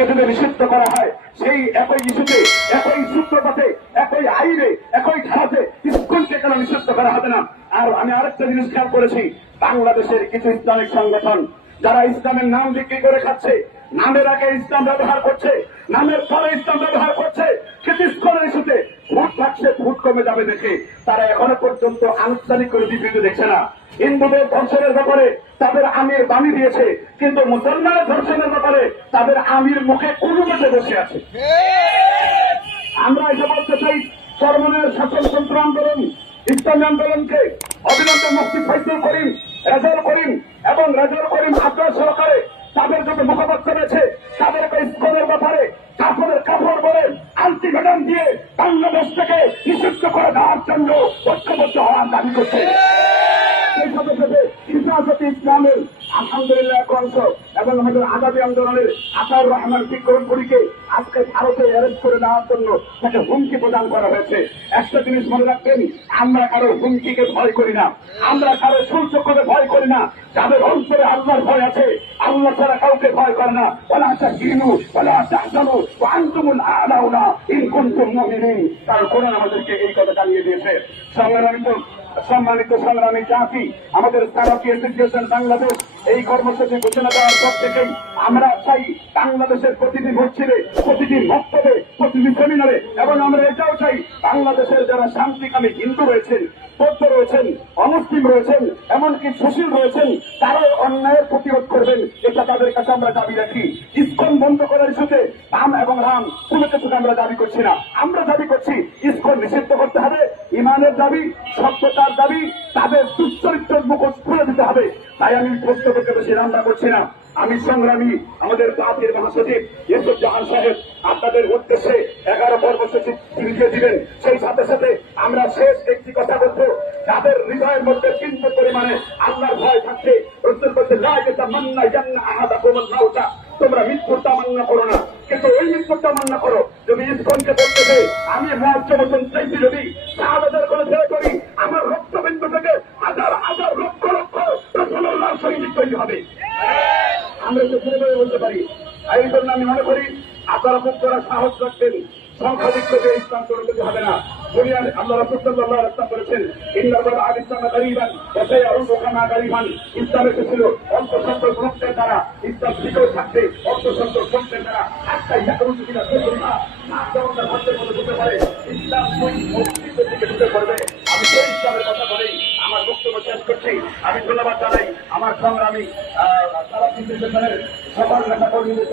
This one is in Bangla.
ইসলামকে যদি নিষিদ্ধ করা হয়, সেই একই ইস্যুতে, একই সূত্রপাতে, একই আইনে, একই ধারাতে স্কুলকে কেন নিষিদ্ধ করা হবে না? আর আমি আরেকটা জিনিস খেয়াল করেছি, বাংলাদেশের কিছু ইসলামিক সংগঠন, যারা ইসলামের নাম বিক্রি করে খাচ্ছে, নামের আগে ইসলাম ব্যবহার করছে, নামের পরে ইসলাম ব্যবহার করছে কিছু স্কুলের ইস্যুতে ভোট থাকছে, ভোট কমে যাবে দেখে তারা এখনও পর্যন্ত আনুষ্ঠানিক করে বিবৃতি দেখছে না। হিন্দুদের ধর্ষণের ব্যাপারে তাদের আমির বাণী দিয়েছে, কিন্তু মুসলমানের ধর্ষণের ব্যাপারে তাদের আমির মুখে কোনো মতে বসে আছে। আমরা এসে বলতে চাই, চরমনের শাসনতন্ত্র আন্দোলন, ইসলামী আন্দোলনকে অভিনন্দন মুক্তি ফৈসল করিম রেজাল করিম এবং রেজাল করিম আব্দুল সরকারে তাদের যত মুখপাত্র রয়েছে থেকে করে দেওয়ার জন্য ঐক্যবদ্ধ হওয়ার দাবি করছে। হিফাজতে ইসলামের আলহামদুলিল্লাহ অংশ এবং আমাদের আজাদি আন্দোলনের আতাউর রহমান বিক্রমপুরীকে আজকে ভারতে অ্যারেস্ট করে নেওয়ার জন্য তাকে হুমকি প্রদান করা হয়েছে। একটা জিনিস মনে রাখবেন, আমরা কারও হুমকিকে ভয় করি না। আমরা কারও সূর্যকে ভয় করি না। যাদের অন্তরে আল্লাহর ভয় আছে, আল্লাহ ছাড়া কাউকে ভয় করে না। ওলা আশা কিনু ওলা হাসানু ও আন্তমুল আলাউনা ইন কুনতুম মুমিনিন। কারণ কোরআন আমাদেরকে এই কথা জানিয়ে দিয়েছে। সংগ্রামী সম্মানিত সংগ্রামী জাতি, আমাদের সারাকি এসোসিয়েশন বাংলাদেশ, এই কর্মসূচি ঘোষণা দেওয়ার পর থেকেই আমরা চাই বাংলাদেশের প্রতিটি মসজিদে, প্রতিটি মক্তবে, প্রতিটি সেমিনারে, এবং আমরা এটাও চাই বাংলাদেশের যারা শান্তিকামী হিন্দু রয়েছেন, বৌদ্ধ রয়েছেন, অমুসলিম রয়েছেন, এমনকি সুশীল রয়েছেন, তারাও অন্যায়ের প্রতিরোধ করবেন, এটা তাদের কাছে আমরা দাবি রাখি। ইস্কন বন্ধ করার ইস্যুতে রাম এবং রাম কোনো কিছুকে আমরা দাবি করছি না। আমরা দাবি করছি, ইস্কন নিষিদ্ধ করতে হবে ইমানের দাবি সভ্যতার দাবি, তাদের দুশ্চরিত্রের মুখোশ খুলে দিতে হবে। তাই আমি বক্তব্যকে বেশি রান্না করছি না। আমি সংগ্রামী আমাদের জাতির মহাসচিব ইউসুফ জাহান সাহেব। আপনাদের উদ্দেশ্যে এগারো কর্মসূচি লিখে দিবেন। সেই সাথে সাথে আমরা শেষ একটি কথা বলব। যাদের হৃদয়ের মধ্যে চিন্তা পরিমাণে আল্লাহর ভয় থাকছে। রসুল বলছে লাগে মান্না জান্না আহাদা কোমল নাওটা তোমরা মৃত্যুর তামান্না করো না। কিন্তু ওই মৃত্যুর তামান্না করো। যদি ইস্কনকে বলতে যে আমি মহাত্ম বচন চাইছি যদি, শাহাদাতের কোনো ছেড়ে করি, আমার রক্তবিন্দু থেকে হাজার হাজার লক্ষ লক্ষ রসুল্লাহ সৈনিক তৈরি হবে। আমরা তো শুরু করে বলতে পারি। এই জন্য আমি মনে করি আপনারা খুব করা সাহস রাখবেন সংখ্যাধিক্য যে ইসলাম করে হবে না। দুনিয়ার আল্লাহ রসুল্লাহ ইসলাম করেছেন ইন্দ্র আল ইসলাম গরিবান ওসাই অরুণ ওখানা গরিবান। ইসলাম এসেছিল অল্প সংখ্যক গ্রন্থের দ্বারা ইসলাম শিখেও থাকবে অল্প সংখ্যক গ্রন্থের দ্বারা। একটা ইয়াকুরু কিনা না না জগতের মধ্যে মধ্যে ঢুকে আমি সেই ইসলামের কথা বলেই আমার বক্তব্য শেষ করছি। আমি ধন্যবাদ জানাই আমার সংগ্রামী সারা পৃথিবীর সকল নেতা কর্মীদের